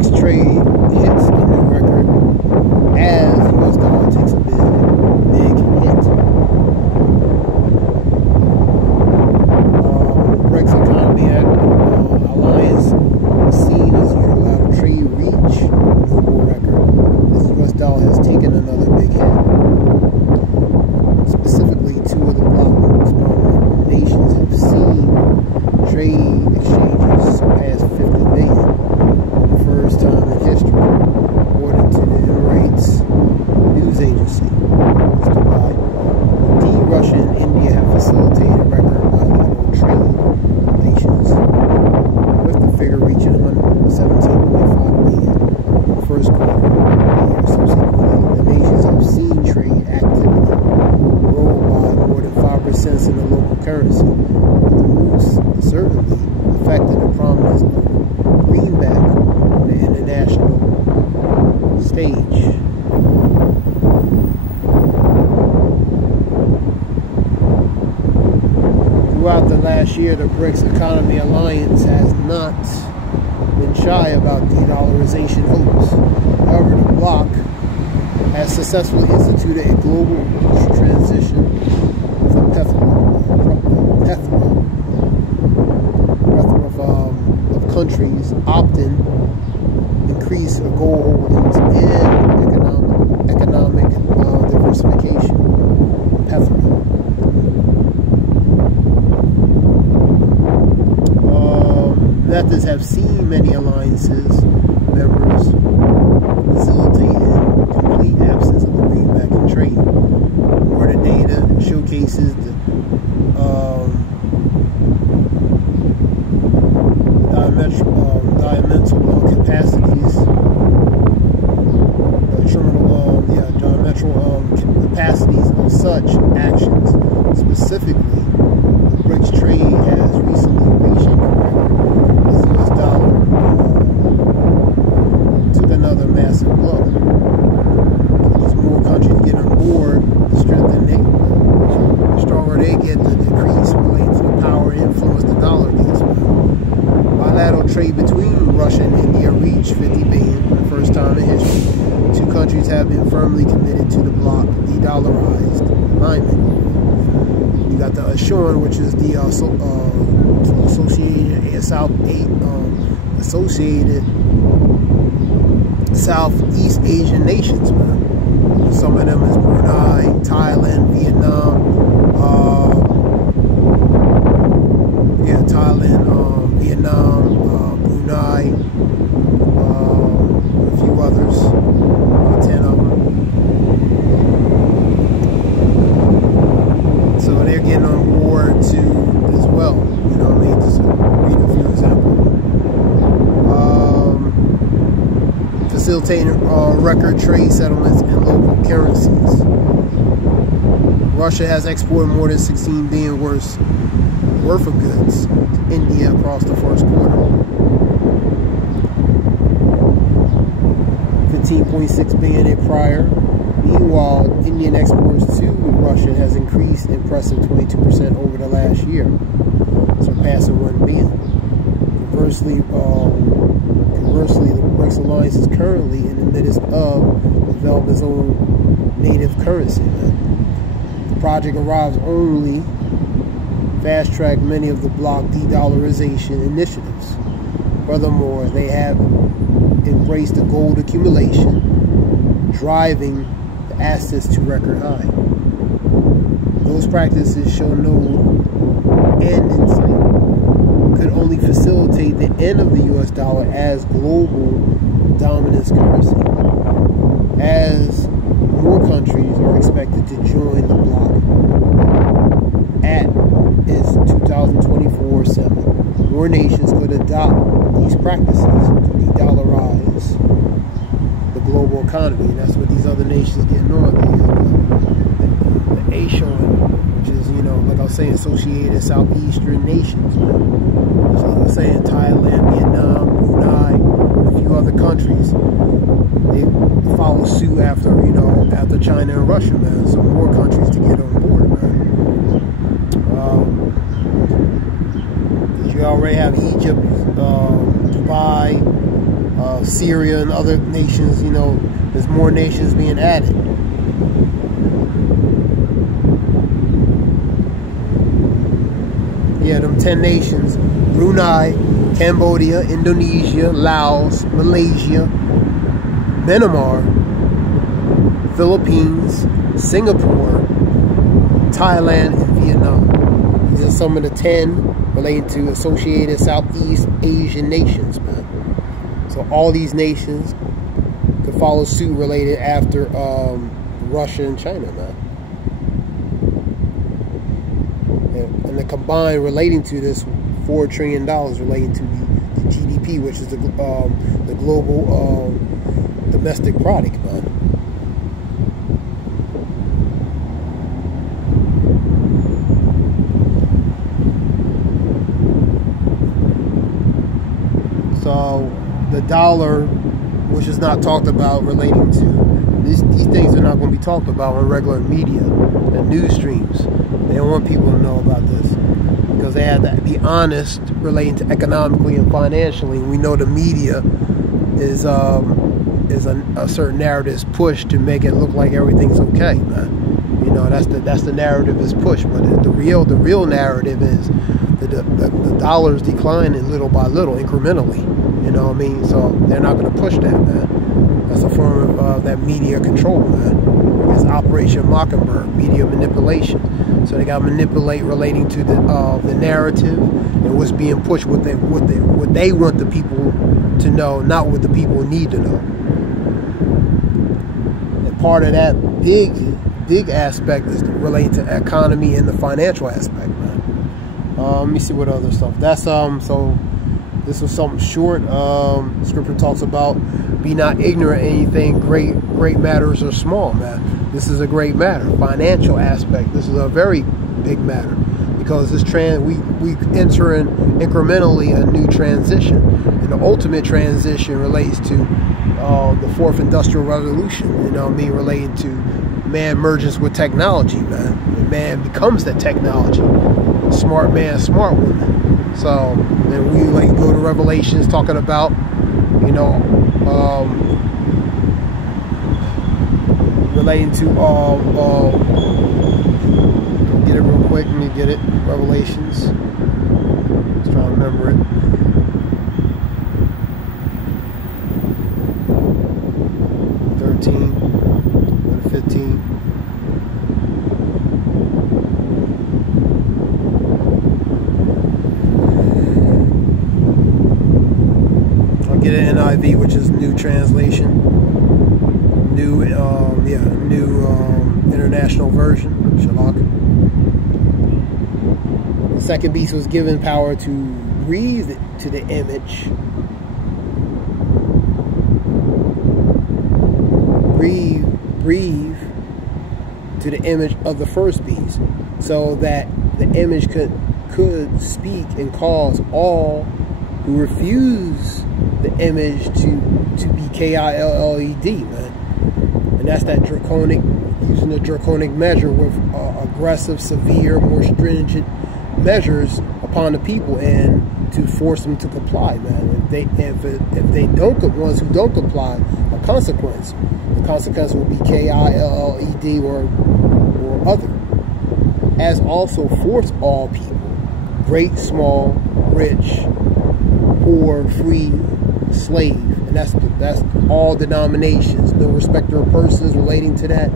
BRICS trade hits a new record as the US dollar takes a big hit. BRICS economy alliance seen as unilateral trade reach global record as the US dollar has taken another big hit. Specifically, two of the bloc nations have seen trade exchanges surpass 50 billion for the first time in history, according to the Emirates news agency. Russia and India have facilitated record bilateral trade relations, with the figure reaching 17.5 billion in the first quarter of the year. Subsequently, the nations have seen trade activity grow by more than 5% in the local currency, with the moves certainly affecting the prominence of greenback on the international stage. Throughout the last year, the BRICS Economy Alliance has not been shy about de-dollarization hopes. However, the bloc has successfully instituted a global transition with a plethora of countries opting increase gold holdings and economic diversification. Methods have seen many alliances members facilitating complete absence of the greenback in trade. More the data showcases the diametrical capacities, diametrical capacities of such actions. Specifically, the BRICS trade has recently reached a record as the US dollar took another massive blow. As more countries get on board, the stronger they get, the decrease related to the power and influence the dollar gets. Bilateral trade between Russia and India reached 50 billion for the first time in history. Two countries have been firmly committed to the bloc de-dollarized alignment. You got the ASEAN, which is the associated Southeast Asian nations, man. Some of them is Brunei, Thailand, Vietnam, Vietnam, Brunei, a few others, about 10 of them. So they're getting on board too as well. You know what I mean? Just read a few examples. Facilitating record trade settlements in local currencies. Russia has exported more than 16 billion worth of goods to India across the first quarter. 15.6 billion in prior. Meanwhile, Indian exports to Russia has increased an impressive 22% over the last year, surpassing 1 billion. Conversely, the BRICS alliance is currently in the midst of developing its own native currency. The project arrives only fast-track many of the bloc de-dollarization initiatives. Furthermore, they have embraced the gold accumulation, driving the assets to record high. Those practices show no end in sight, could only facilitate the end of the US dollar as global dominance currency, as more countries are expected to join the bloc at its 2024 summit. More nations could adopt these practices to de-dollarize the global economy. And that's what these other nations getting on. The ASEAN, which is, you know, like I was saying, associated Southeastern nations. So I was saying Thailand, Vietnam, Brunei, a few other countries. They follow suit after, you know, after China and Russia, man. So more countries to get on board, man. You already have Egypt, Dubai, Syria and other nations, you know, there's more nations being added. Yeah, them 10 nations: Brunei, Cambodia, Indonesia, Laos, Malaysia, Myanmar, Philippines, Singapore, Thailand, and Vietnam. These are some of the 10 relating to associated Southeast Asian nations, man. So all these nations could follow suit related after Russia and China, man. And the combined relating to this $4 trillion relating to the GDP, which is the global domestic product, man. So the dollar, which is not talked about relating to these things, are not going to be talked about on regular media and news streams. They don't want people to know about this because they have to be honest relating to economically and financially. And we know the media is a certain narrative is pushed to make it look like everything's okay, man. You know, that's the narrative is pushed, but the real narrative is the dollar's declining little by little, incrementally. You know what I mean? So they're not going to push that, man. That's a form of that media control, man. It's Operation Mockingbird, media manipulation. So they got to manipulate relating to the narrative and what's being pushed, what they want the people to know, not what the people need to know. And part of that big aspect is relating to economy and the financial aspect, man. Let me see what other stuff. That's so this was something short. Scripture talks about be not ignorant of anything great matters or small, man. This is a great matter. Financial aspect. This is a very big matter because this we entering incrementally a new transition, and the ultimate transition relates to the fourth industrial revolution. You know what I mean? Relating to man merges with technology, man. And man becomes that technology. Smart man, smart woman. So then we like go to Revelations talking about, you know, relating to get it real quick. Let me get it. Revelations. Just trying to remember it. Go to 15. Get an NIV, which is new translation, new international version. Shalak. The second beast was given power to breathe to the image. Breathe to the image of the first beast, so that the image could speak and cause all who refuse the image to be killed, man. And that's that draconic, using the draconic measure with aggressive, severe, more stringent measures upon the people and to force them to comply, man. If they don't, ones who don't comply, a consequence. The consequence will be killed or other. As also force all people, great, small, rich, poor, free, slave, and that's all denominations. No respecter of persons relating to that.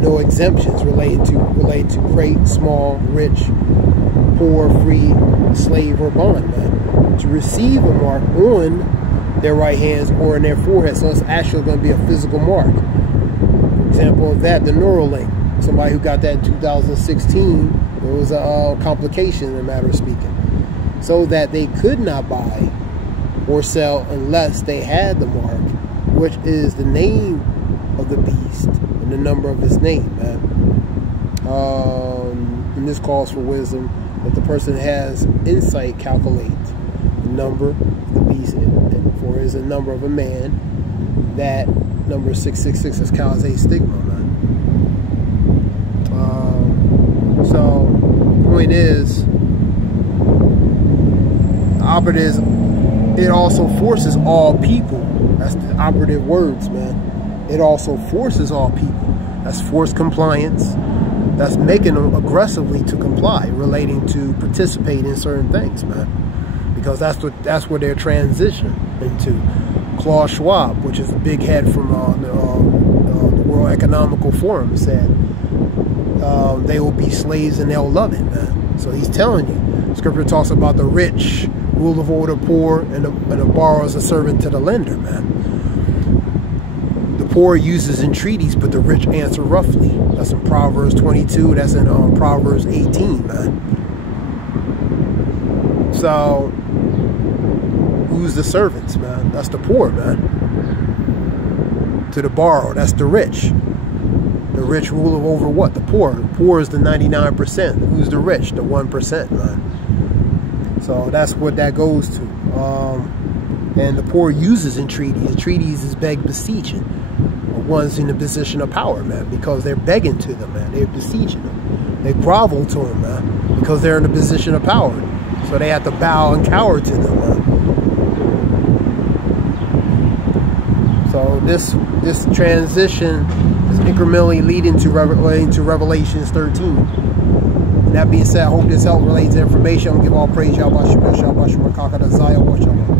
No exemptions related to great, small, rich, poor, free, slave, or bondman. To receive a mark on their right hands or in their forehead. So it's actually going to be a physical mark. Example of that, the Neuralink. Somebody who got that in 2016. There was a complication in a matter of speaking. So that they could not buy or sell unless they had the mark, which is the name of the beast and the number of his name, man. And this calls for wisdom. If the person has insight, calculate the number of the beast, for is a number of a man. That number 666 is cause a stigma, man. So the point is, the operatives it also forces all people. That's the operative words, man. It also forces all people. That's forced compliance. That's making them aggressively to comply, relating to participate in certain things, man. Because that's what they're transitioning into. Klaus Schwab, which is a big head from the World Economical Forum, said they will be slaves and they'll love it, man. So he's telling you. Scripture talks about the rich rule over the poor, and the borrower is a servant to the lender, man. The poor uses entreaties, but the rich answer roughly. That's in Proverbs 22. That's in Proverbs 18, man. So, who's the servants, man? That's the poor, man. To the borrower, that's the rich. The rich rule over what? The poor. The poor is the 99%. Who's the rich? The 1%, man. So that's what that goes to. And the poor uses entreaties. Entreaties is beg, beseeching. One's in a position of power, man, because they're begging to them, man. They're beseeching them. They grovel to them, man, because they're in a position of power. So they have to bow and cower to them, man. So this transition is incrementally leading to Revelations 13. That being said, I hope this helped relates to information. I'm going to give all praise, Yahweh Shemah, Yahweh Shemah,